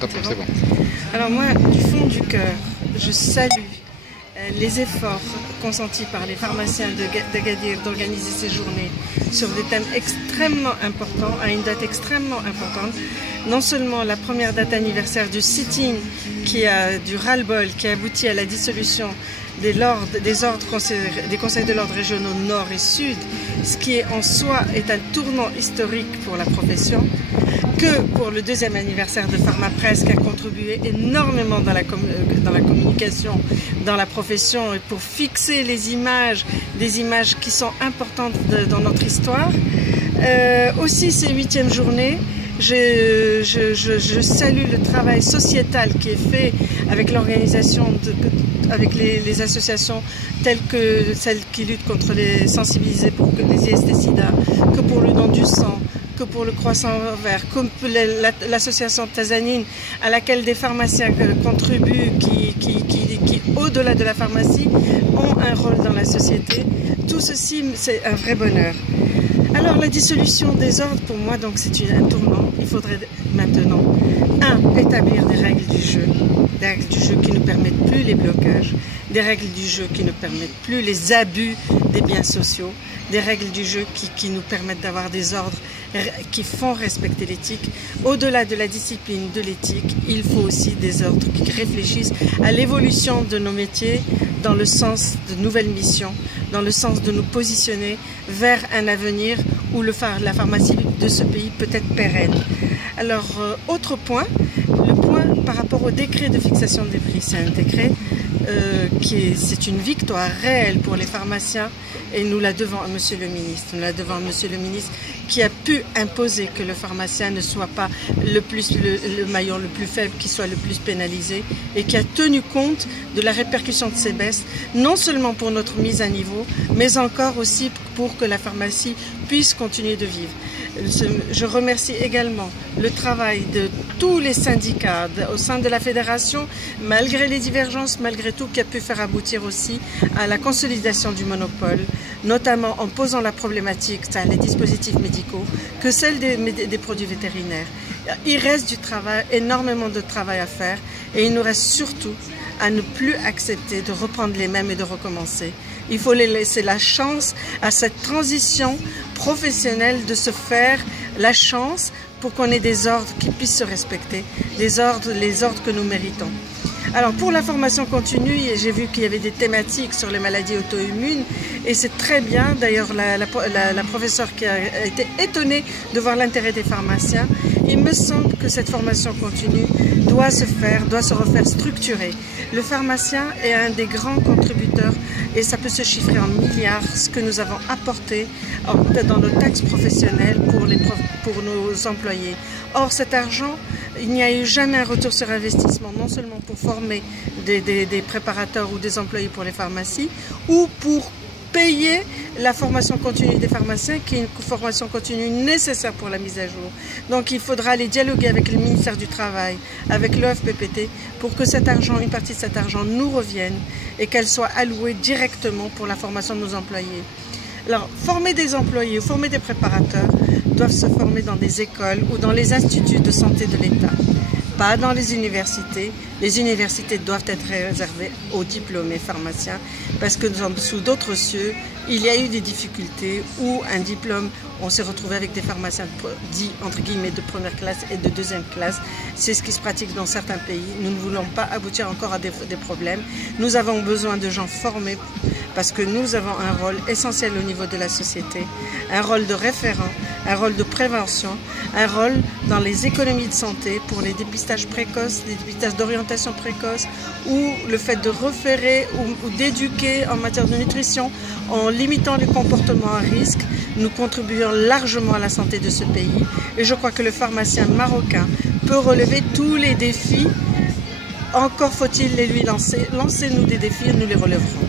Top, c'est bon. Alors moi, du fond du cœur, je salue les efforts consentis par les pharmaciens d'Agadir d'organiser ces journées sur des thèmes extrêmement importants, à une date extrêmement importante. Non seulement la première date anniversaire du sit-in du ras-le-bol qui a abouti à la dissolution des conseils de l'ordre régionaux Nord et Sud, ce qui en soi est un tournant historique pour la profession, que pour le deuxième anniversaire de PharmaPresse qui a contribué énormément dans la communication, dans la profession et pour fixer les images, des images qui sont importantes dans notre histoire. Aussi ces 8e journées, je salue le travail sociétal qui est fait avec l'organisation, avec les associations telles que celles qui luttent contre les sensibilisés pour les IST-Sida, que pour le don du sang, que pour le croissant vert, comme l'association Tazanine à laquelle des pharmaciens contribuent qui au-delà de la pharmacie, ont un rôle dans la société. Tout ceci, c'est un vrai bonheur. Alors la dissolution des ordres, pour moi, donc c'est un tournant. Il faudrait maintenant, établir des règles du jeu qui ne permettent plus les blocages, des règles du jeu qui ne permettent plus les abus des biens sociaux, des règles du jeu qui nous permettent d'avoir des ordres qui font respecter l'éthique. Au-delà de la discipline de l'éthique, il faut aussi des ordres qui réfléchissent à l'évolution de nos métiers dans le sens de nouvelles missions, dans le sens de nous positionner vers un avenir où la pharmacie de ce pays peut être pérenne. Alors, autre point, le point par rapport au décret de fixation des prix, c'est un décret c'est une victoire réelle pour les pharmaciens et nous la devons à Monsieur le Ministre. Nous la devons à Monsieur le Ministre qui a pu imposer que le pharmacien ne soit pas le maillon le plus faible, qui soit le plus pénalisé et qui a tenu compte de la répercussion de ces baisses, non seulement pour notre mise à niveau, mais encore aussi pour que la pharmacie puisse continuer de vivre. Je remercie également le travail de tous les syndicats au sein de la fédération, malgré les divergences, malgré tout, qui a pu faire aboutir aussi à la consolidation du monopole, notamment en posant la problématique, les dispositifs médicaux, que celle des produits vétérinaires. Il reste du travail, énormément de travail à faire, et il nous reste surtout à ne plus accepter de reprendre les mêmes et de recommencer. Il faut laisser la chance à cette transition professionnelle de se faire la chance pour qu'on ait des ordres qui puissent se respecter, les ordres que nous méritons. Alors pour la formation continue, j'ai vu qu'il y avait des thématiques sur les maladies auto-immunes et c'est très bien. D'ailleurs, la professeure qui a été étonnée de voir l'intérêt des pharmaciens. Il me semble que cette formation continue doit se refaire structurée. Le pharmacien est un des grands contributeurs et ça peut se chiffrer en milliards, ce que nous avons apporté dans nos taxes professionnelles pour nos employés. Or, cet argent, il n'y a eu jamais un retour sur investissement, non seulement pour former des préparateurs ou des employés pour les pharmacies, ou pour payer la formation continue des pharmaciens, qui est une formation continue nécessaire pour la mise à jour. Donc il faudra aller dialoguer avec le ministère du Travail, avec l'OFPPT, pour que cet argent, une partie de cet argent nous revienne et qu'elle soit allouée directement pour la formation de nos employés. Alors, former des employés ou former des préparateurs doivent se former dans des écoles ou dans les instituts de santé de l'État, pas dans les universités. Les universités doivent être réservées aux diplômés pharmaciens parce que sous d'autres cieux, il y a eu des difficultés où un diplôme, on s'est retrouvé avec des pharmaciens dits entre guillemets de première classe et de deuxième classe. C'est ce qui se pratique dans certains pays. Nous ne voulons pas aboutir encore à des problèmes. Nous avons besoin de gens formés parce que nous avons un rôle essentiel au niveau de la société, un rôle de référent, un rôle de prévention, un rôle dans les économies de santé pour les dépistages précoces, les dépistages d'orientation précoce ou le fait de référer ou d'éduquer en matière de nutrition en limitant les comportements à risque. Nous contribuons largement à la santé de ce pays et je crois que le pharmacien marocain peut relever tous les défis. Encore faut-il les lui lancer. Lancez-nous des défis et nous les relèverons.